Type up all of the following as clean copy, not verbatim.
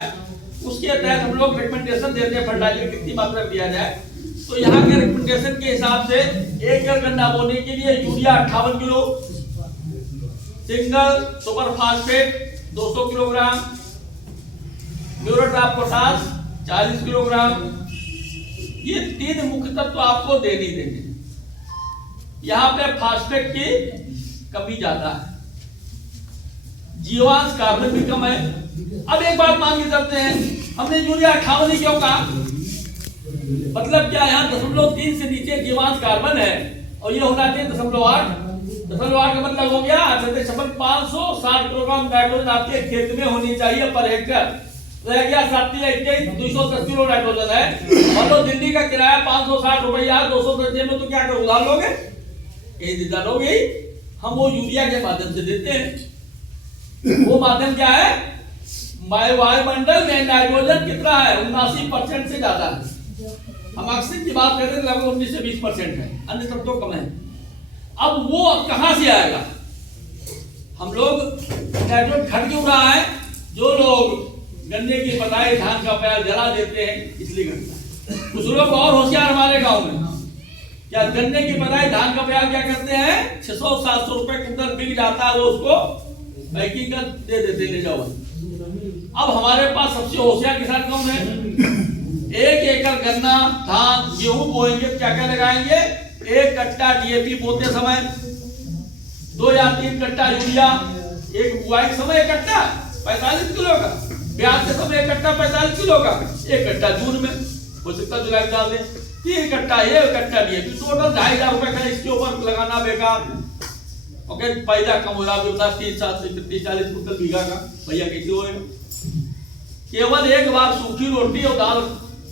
उसके तहत हम लोग रिकमेंडेशन देते हैं फर्टिलाइजर कितनी मात्रा में दिया जाए। तो यहाँ के रिकमेंडेशन के हिसाब से 1 एकड़ गन्ना बोने के लिए urea 58 kilo, single super phosphate 200 kilogram, muriate of potash 40 kilogram, ये 3 मुख्य तत्व आपको देनी देंगे। यहाँ पे फास्फेट की कमी ज्यादा है, जीवांश कार्बन भी कम है। अब एक बात मान के चलते हैं, हमने यूरिया 58 ही क्यों कहा? मतलब क्या यहाँ 0.3 से नीचे जीवांश कार्बन है और ये होना चाहिए 0.8। 0.8 का मतलब हो गया 560 किलोग्राम नाइट्रोजन आपके खेत में होनी चाहिए पर हेक्टेयर। रह गया 210 किलो नाइट्रोजन है। मान लो दिल्ली का किराया 560 रुपया, 200 में तो क्या कर उधार लोगे? यही डालोगे ही। हम वो यूरिया के माध्यम से देते हैं। वो माध्यम क्या है? वायुमंडल में नाइट्रोजन कितना है? 79% से ज्यादा है। हम ऑक्सीजन की बात करते हैं लगभग 19 से 20% है, अन्य सब तो कम है। अब वो कहां से आएगा? हम लोग नाइट्रोजन घट क्यों रहा है? जो लोग गन्ने की पताई धान का प्याज जला देते हैं इसलिए घटता है। कुछ लोग और होशियार हमारे गांव में, क्या गन्ने की पताई धान का प्याज क्या करते हैं? 600-700 रुपए कुंटल बिक जाता है, वो उसको पैकिंग कर दे देते, ले जाओ। अब हमारे पास सबसे होशियार किसान कौन है? 1 एकड़ गन्ना धान गेहूं बोएंगे, क्या क्या लगाएंगे? 1 कट्टा डीएपी बोते समय, 2 या 3 कट्टा यूरिया, एक बुआई के समय 1 कट्टा 45 किलो का, ब्याज के समय 1 कट्टा 45 किलो का, 1 कट्टा जून में हो सकता जुलाई डाल दे, 3 कट्टा ये 1 कट्टा डीएपी, टोटल 2,500 रुपए का इसके ऊपर लगाना बेकार। ओके, पैदा कम हो रहा है 30-40 कुंटल बीघा का, भैया कैसे होएगा? केवल एक बार सूखी रोटी और दाल,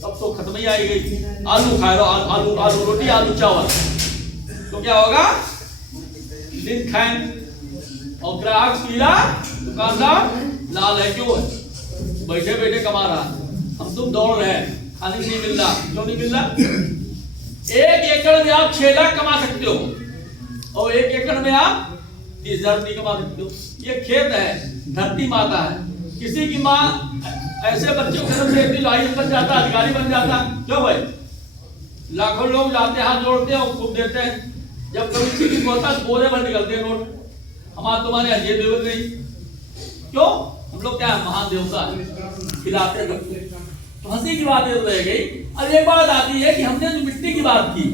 अब तो खत्म ही आई गई। आलू खा लो, आलू रोटी, आलू चावल, तो क्या होगा? दिन खाएं और ग्राहक पीला, दुकानदार लाल है। क्यों है? बैठे बैठे कमा रहा है, हम तुम दौड़ रहे हैं, खाने नहीं मिल रहा। क्यों नहीं मिल रहा? 1 एकड़ में आप 6 लाख कमा सकते हो और 1 एकड़ में आप 30,000 नहीं कमा सकते हो। ये खेत है, धरती माता है। किसी की माँ ऐसे बच्चों को जन्म देती है, आईएएस बन जाता, अधिकारी बन जाता। क्यों भाई? लाखों लोग जाते हैं, हाथ जोड़ते हैं और खूब देते हैं। जब कभी किसी की होता है बोरे भर निकलते हैं नोट, हमारे तुम्हारे यहाँ ये देवत नहीं। क्यों? हम लोग क्या है? महान देवता है, खिलाते रखते। तो हंसी की बात रह गई। अब एक बात आती है कि हमने जो मिट्टी की बात की,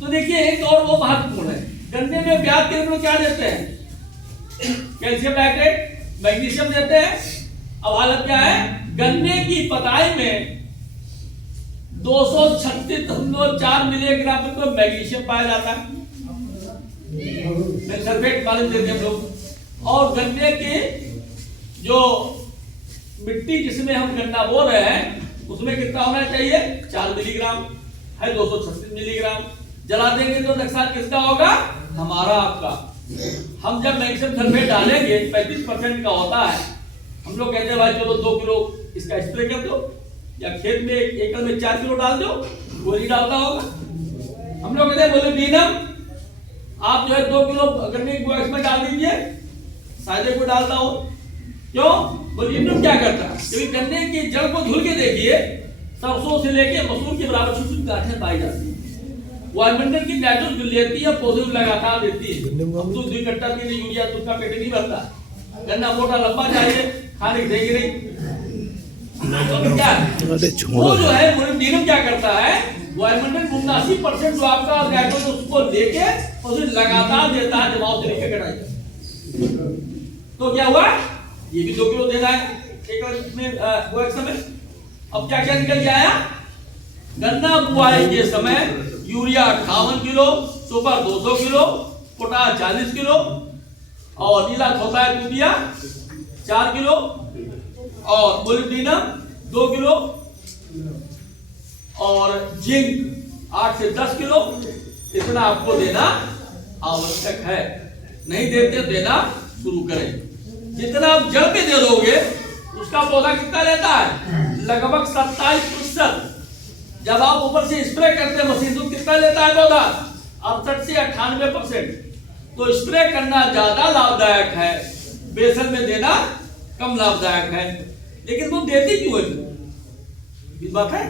तो देखिए एक और वो महत्वपूर्ण है। गन्ने में ब्याज के रूप में क्या देते हैं? कैल्शियम नाइट्रेट, मैग्नीशियम देते हैं। अब हालत क्या है? गन्ने की पताई में 236.4 मिलीग्राम तो मैग्नीशियम पाया जाता है, सल्फेट मालूम देते हैं हम लोग। और गन्ने की जो मिट्टी जिसमें हम गन्ना बो रहे हैं उसमें कितना होना चाहिए? 4 मिलीग्राम है, 236 मिलीग्राम। जला देंगे तो नुकसान किसका होगा? हमारा, आपका। हम जब मैग्नीशियम सल्फेट डालेंगे 35% का होता है। हम लोग कहते हैं भाई चलो 2 किलो इसका स्प्रे कर दो, या खेत में 1 एकड़ में 4 किलो डाल दो, कोई नहीं डालता होगा। हम लोग कहते हैं मोलिब्डेनम आप जो है 2 किलो गन्ने की बुआई में डाल दीजिए, शायद कोई डालता हो। क्यों? मोलिब्डेनम क्या करता है? क्योंकि गन्ने की जड़ को धुल के देखिए, सरसों से लेके मसूर के बराबर छोटी गांठें पाई जाती है। वायुमंडल की नाइट्रोजन लेती है, पौधे में लगातार देती है। अब तो 2 कट्टा 3 यूरिया तो उसका पेट नहीं भरता। गन्ना मोटा लंबा चाहिए, खाने की देगी नहीं। तो क्या वो जो है मोलिब्डेनम क्या करता है? वायुमंडल 79% जो आपका नाइट्रोजन उसको लेके और फिर लगातार देता है, जमाव से लेके कटाई। तो क्या हुआ? ये भी 2 किलो देना है एक में बुआई के समय। अब क्या क्या निकल के आया? गन्ना बुआई के समय urea 58 kilo, super 200 kilo, potash 40 kilo और नीला थोथा यूरिया 4 किलो और मोलिब्डेनम 2 किलो और जिंक 8 से 10 किलो। इतना आपको देना आवश्यक है। नहीं देते देना शुरू करें। जितना आप जड़ पे दे दोगे उसका पौधा कितना लेता है? लगभग 27%। जब आप ऊपर से स्प्रे करते हैं मशीन तो कितना लेता है पौधा? 68 से 98%। तो स्प्रे करना ज्यादा लाभदायक है, बेसल में देना कम लाभदायक है। लेकिन वो देती क्यों है? इस बात है।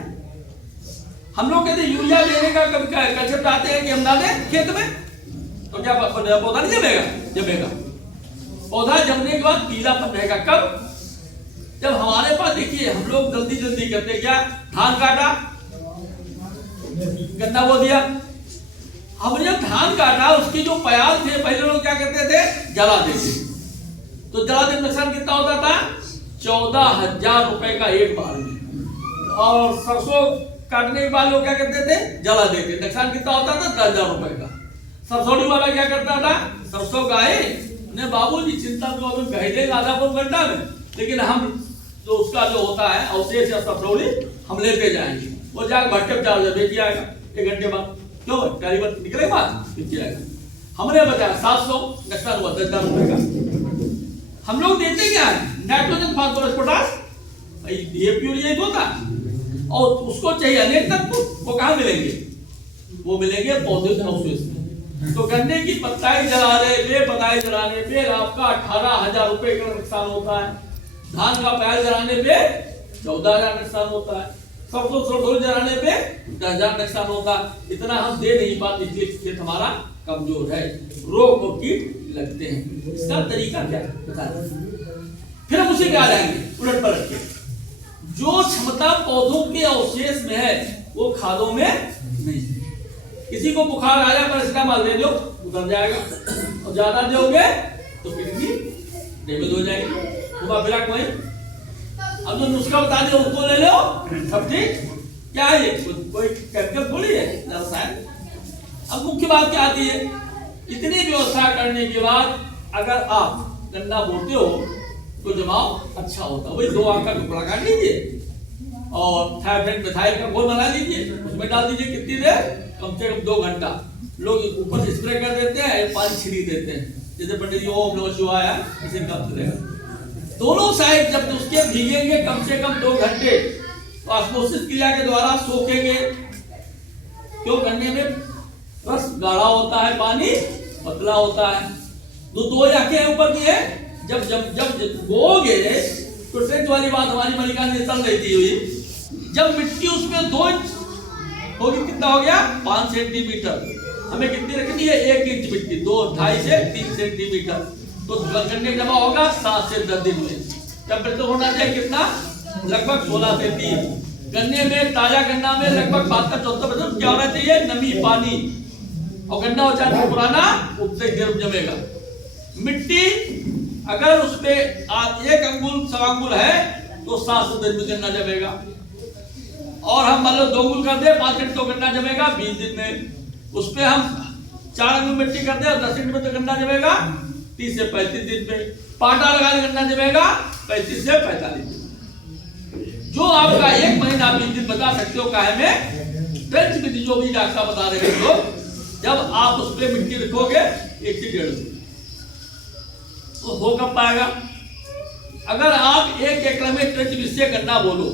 हम लोग कहते यूरिया देने का कब कंसेप्ट आते हैं कि हम डालें खेत में, तो क्या पौधा नहीं जमेगा? जमेगा। पौधा जमने के बाद पीलापन रहेगा कब? जब हमारे पास, देखिए हम लोग जल्दी जल्दी करते क्या, धान काटा, गन्ना बो दिया। हमने जब धान काटा, उसकी जो प्याज थे पहले लोग क्या करते थे? जला देते। तो जला देने नुकसान कितना होता था? 14,000 रुपए का एक बार में। और सरसों काटने के बाद लोग क्या करते थे? जला देते। नुकसान कितना होता था? 10,000 रुपए का। सरसोड़ी वाला क्या करता था? सरसों गाये ने, बाबूजी चिंता तो अभी कह देंगे आधा पौन घंटा में, लेकिन हम जो उसका जो होता है अवशेष या सरसोड़ी हम लेते जाएंगे। वो जाकर भट्टे पे चार्ज बेच आएगा 1 घंटे बाद। क्यों कारीगर निकलेगा बाद बेच आएगा। हमने बताया 700, नुकसान हुआ 10,000 रुपए का। हम लोग देते क्या है? Nitrogen, phosphorus, potash, DAP urea होता है। और उसको चाहिए अनेक तत्व, वो कहाँ मिलेंगे? वो मिलेंगे पौधे के अवशेष में। तो गन्ने की पत्ताई जलाने पे, पताई जलाने पे आपका 18,000 रुपए का नुकसान होता है। धान का प्याज जलाने पे 14,000 नुकसान होता है। सरसों जलाने पे 10,000 नुकसान होता है। इतना हम दे नहीं पाते, इसलिए खेत हमारा कमजोर है, रोग और कीट लगते हैं। इसका तरीका क्या है बता दें। फिर हम उसे क्या जाएंगे उलट पलट के। जो क्षमता पौधों के अवशेष में है वो खादों में नहीं। किसी को बुखार आया पैरासिटामॉल दे दो, उतर जाएगा। और ज्यादा दोगे तो किडनी डैमेज हो जाएगी। घुमा फिरा कोई अब जो नुस्खा बता दे उसको ले लो, सब ठीक। क्या है ये? कोई केमिकल थोड़ी है, रसायन। अब मुख्य बात क्या आती है? इतनी व्यवस्था करने के बाद अगर आप गन्ना बोते हो तो जमाव अच्छा होता है। वही 2 आंख का टुकड़ा काट लीजिए और थायराइड मिथाइल का घोल बना लीजिए, उसमें डाल दीजिए। कितनी देर? कम से कम 2 घंटा। लोग ऊपर से स्प्रे कर देते हैं, पानी छिड़क देते हैं, जैसे पंडित जी ओम नमः शिवाय इसे कब रहेगा। दोनों साइड जब उसके भीगेंगे कम से कम 2 घंटे, तो ऑस्मोसिस क्रिया के द्वारा सोखेंगे। क्यों? गन्ने में रस गाढ़ा होता है, पानी पतला होता है। 2 आंखें ऊपर की है। जब जब जब बोगे तो ट्रेंच वाली बात हमारी मलिका ने चल रही थी हुई। जब मिट्टी उसमें 2 इंच होगी, कितना हो गया? 5 सेंटीमीटर। हमें कितनी रखनी है? 1 इंच मिट्टी, 2.5 से 3 सेंटीमीटर। तो गन्ने जमा होगा 7 से 10 दिन में। टेम्परेचर होना चाहिए कितना? लगभग 16 से 3। गन्ने में, ताजा गन्ना में लगभग 72-74% क्या होना चाहिए? नमी, पानी। और गन्ना हो चाहे पुराना, उससे देर जमेगा। मिट्टी अगर उसमें 1 अंगुल 1.25 अंगुल है तो 7 से 10 दिन गन्ना जमेगा। और हम मान लो 2 अंगुल कर दे 5 दिन तो गन्ना जमेगा 20 दिन में। उसपे हम 4 अंगुल मिट्टी कर दे 10 दिन में तो गन्ना जमेगा 30 से 35 दिन में। पाटा लगा दे गन्ना जमेगा 35 से 45 दिन। जो आपका 1 महीना 20 दिन बता सकते हो काहे में? ट्रेंच विधि जो भी डॉक्टर बता रहे हैं लोग, जब आप उस पर मिट्टी रखोगे 1 से 1.5 दिन तो हो कब पाएगा? अगर आप 1 एकड़ में ट्रेंच विधि से गन्ना बोलो,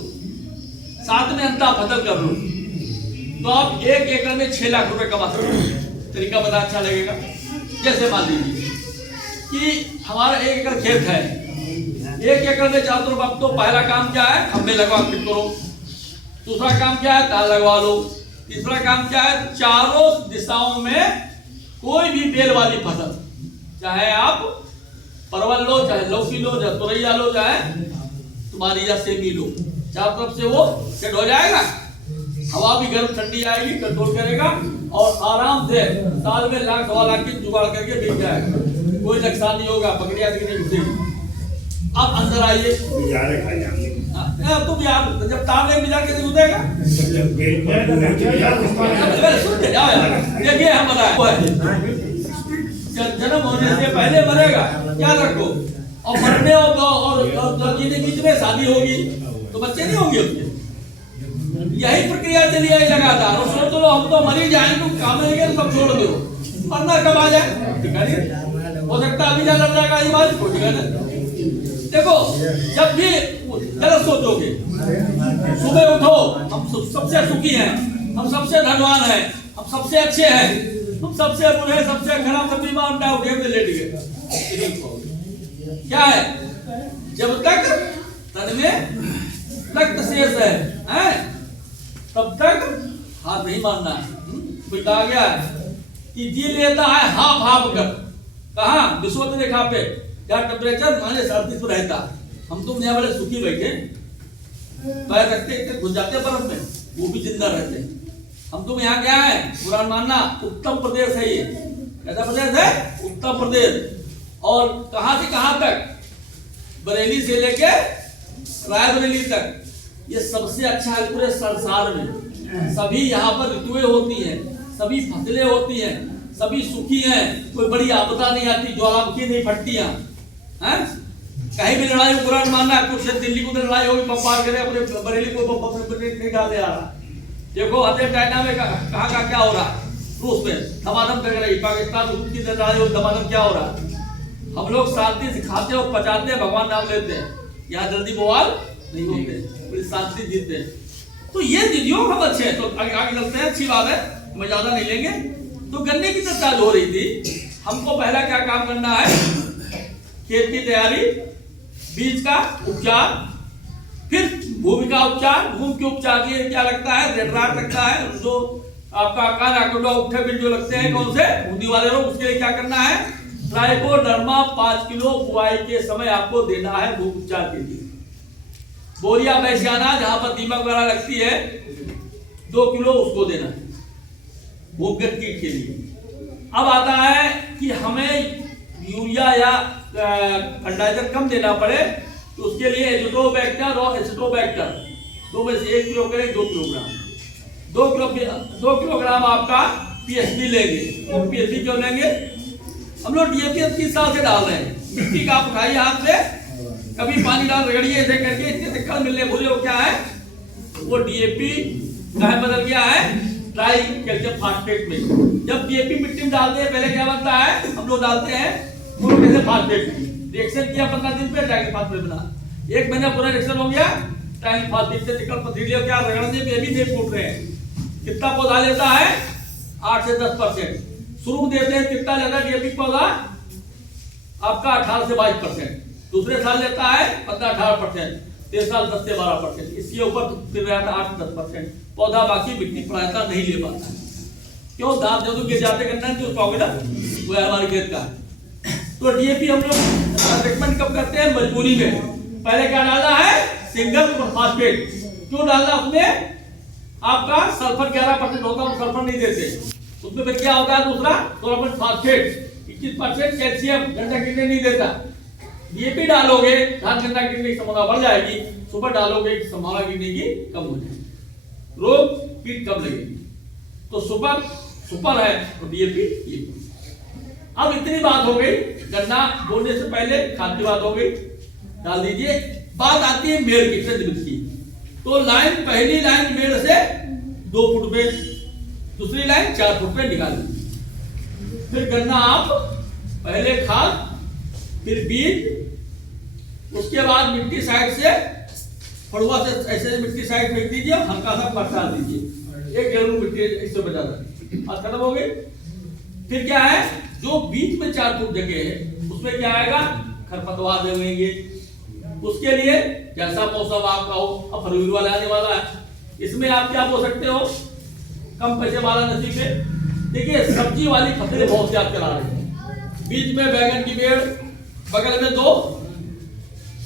साथ में अंता फसल कर लो, तो आप 1 एकड़ में 6 लाख रुपए कमा सकते हो। तरीका बड़ा अच्छा लगेगा। जैसे मान लीजिए कि हमारा 1 एकड़ खेत है, 1 एकड़ में चारों तरफ। अब तो पहला काम क्या है? खंभे लगवा फिट करो। दूसरा काम क्या है? तार लगवा लो। तीसरा काम क्या है? चारों दिशाओं में कोई भी बेल वाली फसल, चाहे आप परवल लो, चाहे लौकी लो, चाहे तुरैया लो, चाहे तुम्हारी या सेमी लो, चारों तरफ से वो सेट हो जाएगा। हवा भी गर्म ठंडी आएगी, कंट्रोल करेगा और आराम से साल में 1-1.25 लाख की जुगाड़ करके बिक जाएगा। कोई नुकसान नहीं होगा, बकरियां भी नहीं घुसेगी। अब अंदर आइए। तुम यार जब तार नहीं मिला के दूधेगा देखिए हम बताए जन्म होने से पहले मरेगा, क्या रखो। और मरने और जीने बीच में शादी होगी तो बच्चे नहीं होंगे उसके। यही प्रक्रिया चली आई लगातार। और सोच लो हम तो मर ही जाएंगे, काम नहीं तो सब छोड़ दो, मरना कब आ जाए? हो सकता अभी जा लग जाएगा ये बात को। देखो जब भी गलत सोचोगे, सुबह उठो हम सबसे सुखी हैं, हम सबसे धनवान हैं, हम सबसे अच्छे हैं, हम सबसे बुरे, सबसे खराब, सब बीमार उठे लेट गए। क्या है? जब तक तन में रक्त शेष है? तब तक हाथ नहीं मारना है। कोई कहा गया है कि जी लेता है हाफ हाफ कर, कहा विश्व रेखा पे जहाँ टेम्परेचर -38 पर रहता। हम तुम यहाँ बड़े सुखी बैठे, पैर रखते घुस जाते बर्फ में, वो भी जिंदा रहते। हम तुम यहाँ क्या है, पुराण मानना उत्तर प्रदेश है। ये कैसा प्रदेश है? उत्तर प्रदेश। और कहां से कहां तक? बरेली से लेके रायबरेली तक। ये सबसे अच्छा है पूरे संसार में। सभी यहाँ पर ऋतुएं होती हैं, सभी फसलें होती हैं, सभी सुखी हैं, कोई बड़ी आपदा नहीं आती, ज्वालामुखी नहीं फटती हैं। कहीं भी लड़ाई पुराण मानना, कुछ दिल्ली को लड़ाई होगी, बम्बार करे अपने बरेली को नहीं डाले आ रहा। देखो अतः चाइना में कहाँ का क्या हो रहा है, रूस में धमाधम कर रही, पाकिस्तान रूस की लड़ाई हो, धमाधम क्या हो रहा है। हम लोग शांति से खाते और पचाते हैं, भगवान नाम लेते हैं, यहाँ जल्दी बवाल नहीं होते, पूरी शांति जीते हैं। तो ये वीडियो हम अच्छे हैं, तो आगे चलते हैं, अच्छी बात है, मैं ज्यादा नहीं लेंगे। तो गन्ने की चर्चा हो रही थी। हमको पहला क्या काम करना है, खेत की तैयारी, बीज का उपचार, फिर भूमि का उपचार। भूमि के उपचार के लिए क्या लगता है, रेडराट लगता है, जो आपका कानाकोडा उठे बिल जो लगते हैं, कौन से बूंदी वाले रोग, उसके लिए क्या करना है, ट्राइकोडर्मा 5 किलो बुआई के समय आपको देना है भूमि उपचार के लिए। बोरिया बैसियाना जहां पर दीमक वगैरह लगती है 2 किलो उसको देना है भूमिगत कीट के लिए। अब आता है कि हमें यूरिया या फर्टिलाइजर कम देना पड़े, तो उसके लिए एजिटोबैक्टर और एसिटोबैक्टर दो में से 1 किलो करें 2 किलोग्राम। 2 किलोग्राम आपका पीएसपी लेंगे। और पीएसपी क्यों लेंगे, हम लोग डीएपी किस साल से डाल रहे हैं, मिट्टी का आप उठाइए हाथ से, कभी पानी डाल रगड़िए ऐसे करके, इतने से कल मिलने भूले, वो क्या है, वो डीएपी कहाँ बदल गया है, ट्राई कैल्शियम फास्फेट में। जब डीएपी मिट्टी में डालते हैं पहले क्या बनता है, हम लोग डालते हैं फास्फेट, रिएक्शन किया 15 दिन पे ट्राई फास्फेट बना, 1 महीना पूरा रिएक्शन हो गया, ट्राई फास्फेट से निकल पथरीले क्या रगड़ने में भी नहीं फूट रहे हैं। कितना पौधा लेता है, 8 से 10%। शुरू देते हैं कितना लेता है डीएपी पौधा आपका 18 से 22%, दूसरे साल लेता है 15-18%, तीसरे साल 10 से 12%, इसके ऊपर फिर रहता है 8-10%। पौधा बाकी मिट्टी प्रायता नहीं ले पाता। क्यों, दांत जब गिर जाते करना है जो पाओगे ना, वो हमारे खेत का। तो डीएपी हम लोग रिकमेंड कब करते हैं, मजबूरी में। पहले क्या डालना है, सिंगल फास्फेट। क्यों डालना, उसमें आपका सल्फर 11% होता है, सल्फर नहीं देते उसमें। फिर क्या होता है दूसरा, 16% फास्फेट, 21% कैल्शियम, गंदा गिरने नहीं देता। डीएपी डालोगे धान गंदा गिरने की संभावना बढ़ जाएगी, सुपर डालोगे संभावना गिरने की कम हो जाएगी, रोग कीट कम लगेगी। तो सुपर है तो डीएपी ये। अब इतनी बात हो गई, गन्ना बोने से पहले खाद की बात हो गई, डाल दीजिए। बात आती है मेड़ की, सेंटीमीटर की। तो लाइन, पहली लाइन मेड़ से 2 फुट पे, दूसरी लाइन 4 फुट पे निकाल दीजिए। फिर गन्ना आप पहले खाद, फिर बीज, उसके बाद मिट्टी साइड से फड़ुआ से ऐसे मिट्टी साइड फेंक दीजिए, हल्का सा पटका दीजिए, 1 गेहूं मिट्टी इससे बचा दीजिए, आज खत्म हो गई। फिर क्या है, जो बीच में 4 फुट जगह है उसमें क्या आएगा, खरपतवार देंगे। उसके लिए जैसा मौसम आपका हो, अब फरवरी वाला आने वाला है, इसमें आप क्या बो सकते हो, कम पैसे वाला नसीब है। देखिए सब्जी वाली फसलें बहुत से आप चला रहे हैं, बीच में बैगन की पेड़, बगल में 2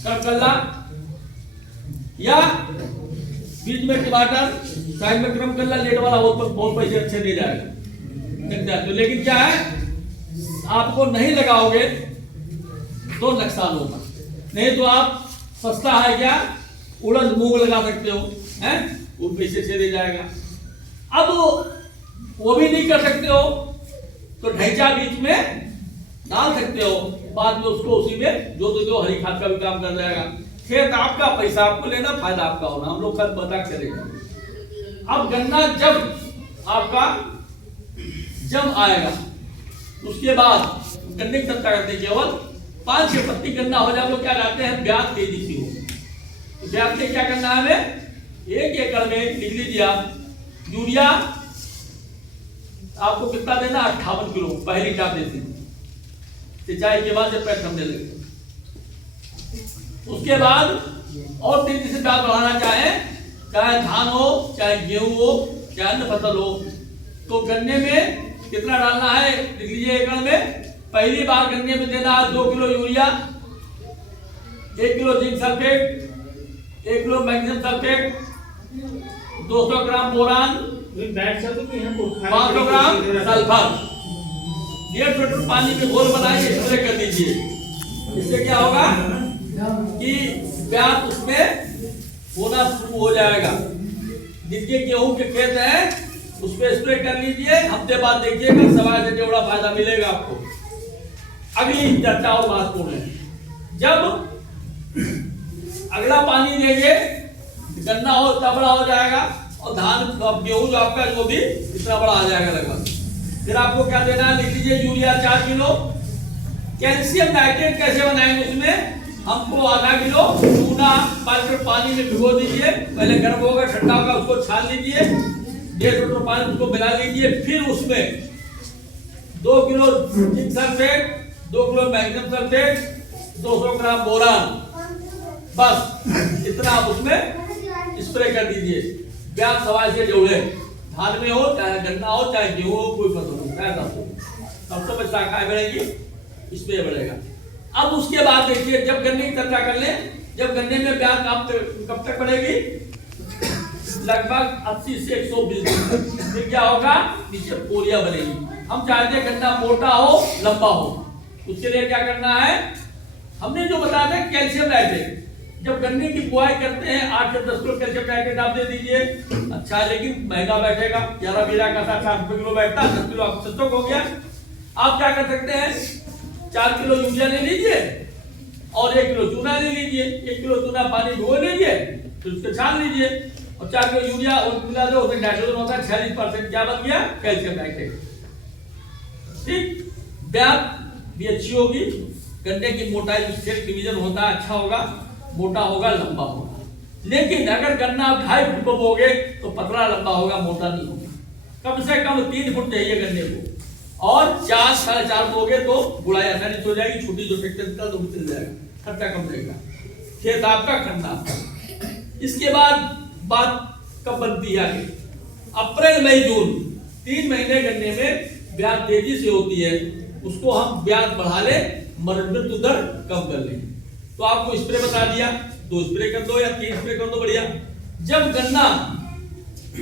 करकल्ला, या बीच में टमाटर, साइड में क्रम कल्ला, लेट वाला बहुत पैसे अच्छे दे जाएगा। तो लेकिन क्या है, आपको नहीं लगाओगे तो नुकसान होगा। नहीं तो आप सस्ता है क्या, उड़द मूंग लगा सकते हो, हैं, वो पैसे से दे जाएगा। अब वो भी नहीं कर सकते हो तो ढैचा बीच में डाल सकते हो, बाद में उसको उसी में जो दो हरी खाद का भी काम कर जाएगा। खेत आपका, पैसा आपको लेना, फायदा आपका होना, हम लोग खत बता चलेगा। अब गन्ना जब आपका जम आएगा, उसके बाद गन्ने की चर्चा करते केवल 5-6 पत्ती गन्ना हो जाए, लोग क्या करते हैं, ब्याज तेजी से हो। तो ब्याज में क्या करना है हमें, 1 एकड़ में लिख लीजिए आप, यूरिया आपको कितना देना, 58 किलो पहली टाप देते हैं, सिंचाई के बाद जब पैर थमने लगे। उसके बाद और तेजी से ब्याज बढ़ाना चाहें, चाहे धान हो, चाहे गेहूं हो, चाहे अन्य फसल हो, तो गन्ने में कितना डालना है लिख लीजिए। एकड़ में पहली बार गन्ने में देना है 2 kilo urea, 1 kilo zinc sulphate, 1 kilo magnesium sulphate, 200 ग्राम बोरान, 500 ग्राम सल्फर। 1.5 लीटर पानी में घोल बनाइए, स्प्रे कर दीजिए। इससे क्या होगा कि ब्याज उसमें होना शुरू हो जाएगा। जिनके गेहूं के खेत हैं उस पर स्प्रे कर लीजिए, हफ्ते बाद देखिएगा सवा से बड़ा फायदा मिलेगा आपको। अगली चर्चा और महत्वपूर्ण है, जब अगला पानी देंगे गन्ना हो इतना बड़ा हो जाएगा और धान गेहूं जो आपका वो भी इतना बड़ा आ जाएगा लगभग। फिर आपको क्या देना है लिख लीजिए। Urea 4 kilo. कैल्शियम नाइट्रेट कैसे बनाएंगे उसमें, हमको आधा किलो चूना 5 लीटर पानी में भिगो दीजिए, पहले गर्म होगा ठंडा होगा उसको छान लीजिए, 1.5 लीटर पानी उसको मिला लीजिए। फिर उसमें 2 kilo zinc sulphate, 2 kilo magnesium sulphate, 200 ग्राम बोरान, बस इतना आप उसमें स्प्रे कर दीजिए। ब्याज सवाल से जोड़े, धान में हो चाहे गन्ना हो चाहे गेहूं हो, कोई फसल हो, चाहे सबसे बड़ी शाखाएं बढ़ेगी, इसमें बढ़ेगा। अब उसके बाद देखिए, जब गन्ने की चर्चा कर ले, जब गन्ने में ब्याज कब तक बढ़ेगी, लगभग 80 से 120 दिन। फिर क्या होगा, नीचे पोलिया बनेगी। हम चाहते हैं गन्ना मोटा हो लंबा हो, उसके लिए क्या करना है, हमने जो बताया था कैल्शियम नाइट्रेट। जब गन्ने की बुआई करते हैं 8 से 10 किलो कैल्शियम नाइट्रेट आप दे दीजिए। अच्छा है, लेकिन महंगा बैठेगा। 11 बीरा का 60 रुपए किलो बैठता, 10 किलो आपको सस्ता हो गया। आप क्या कर सकते हैं, 4 किलो यूरिया ले लीजिए और 1 किलो चूना ले लीजिए। 1 किलो चूना पानी भिगो लीजिए, फिर उसको छान लीजिए और 4 किलो यूरिया और मिला दो, उसमें नाइट्रोजन होता है 46%। क्या बन गया, कैल्शियम नाइट्रेट। ठीक, ब्याज भी अच्छी होगी। गन्ने की मोटाई सेल डिवीजन होता है, अच्छा होगा, मोटा होगा, लंबा होगा। लेकिन अगर गन्ना आप 2.5 फुट बोगे तो पतला लंबा होगा, मोटा नहीं होगा। कम से कम 3 फुट चाहिए गन्ने को, और 4 साढ़े 4 बोगे तो गुड़ाई आसानी से हो जाएगी। छोटी जो ट्रैक्टर चलता तो चल जाएगा, खर्चा कम रहेगा, खेत आपका खन्ना आपका। इसके बाद बात कब बनती है आगे, अप्रैल मई जून 3 महीने गन्ने में ब्याज तेजी से होती है। उसको हम ब्याज बढ़ा ले, मृत्यु दर कम कर लें। तो आपको स्प्रे बता दिया, 2 स्प्रे कर दो या 3 स्प्रे कर दो, बढ़िया। जब गन्ना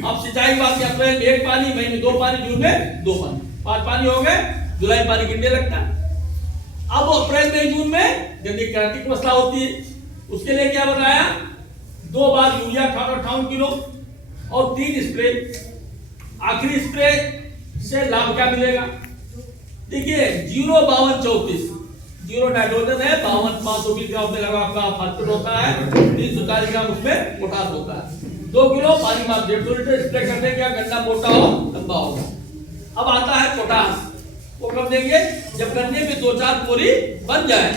आप सिंचाई बात में अप्रैल में 1 पानी, मई में 2 पानी, जून में 2 पानी, 5 पानी हो गए, जुलाई पानी गिरने लगता है। अब अप्रैल मई जून में गन्ने की मसला होती है, उसके लिए क्या बताया, 2 बार यूरिया 58 किलो और 3 स्प्रे। आखिरी स्प्रे से लाभ क्या मिलेगा, देखिए 05234 जीरो नाइट्रोजन है, 52 ग्राम में लगा आपका फास्फेट होता है, 340 ग्राम उसमें पोटास होता है। 2 किलो पानी में 150 लीटर स्प्रे करने क्या गन्ना मोटा हो लंबा होगा। अब आता है पोटास, वो कब देंगे, जब गन्ने में 2-4 पोरी बन जाए।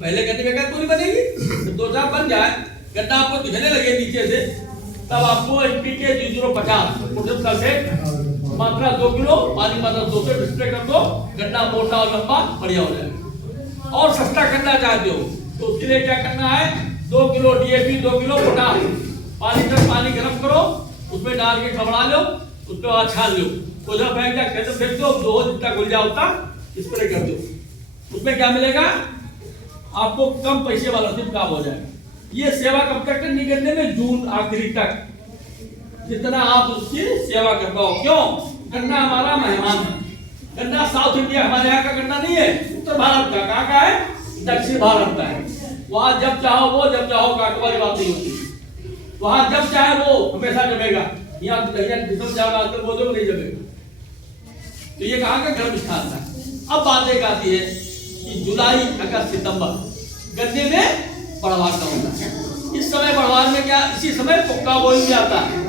पहले गन्ने में क्या पोरी बनेगी, जब 2-4 बन जाए, गन्ना आपको दिखने लगे नीचे से, तब आपको NPK 0050 पोटेशियम सल्फेट मात्रा 2 किलो पानी मात्रा 200 स्प्रे कर दो, गन्ना मोटा और लंबा बढ़िया हो जाएगा। और सस्ता करना चाहते हो तो उसके लिए क्या करना है, 2 किलो DAP 2 किलो पोटास, पानी गर्म करो, उसमें डाल के खबड़ा लो, उसके बाद छान लो, कोयला फेंक जा, खेत में फेंक दो, जो जितना घुल जाए उतना स्प्रे कर दो। उसमें क्या मिलेगा आपको, कम पैसे वाला सिर्फ काम हो जाएगा। ये सेवा कब तक करनी गन्ने में, जून आखिरी तक, जितना आप उसकी सेवा कर पाओ। क्यों, गन्ना हमारा मेहमान है। गन्ना साउथ इंडिया हमारे यहाँ का गन्ना नहीं है, उत्तर भारत का। कहाँ का है, दक्षिण भारत का है। वहां जब चाहो वो, जब चाहो काटो वाली बात नहीं होती। वहां जब चाहे वो हमेशा जमेगा, यहाँ किस्म जाओ बोलो नहीं जमेगा। तो ये कहाँ का गर्म स्थान था। अब बात एक आती है कि जुलाई अगस्त सितंबर गन्ने में बढ़वार का होता है। इस समय बढ़वार में क्या, इसी समय पुक्का बोई भी आता है।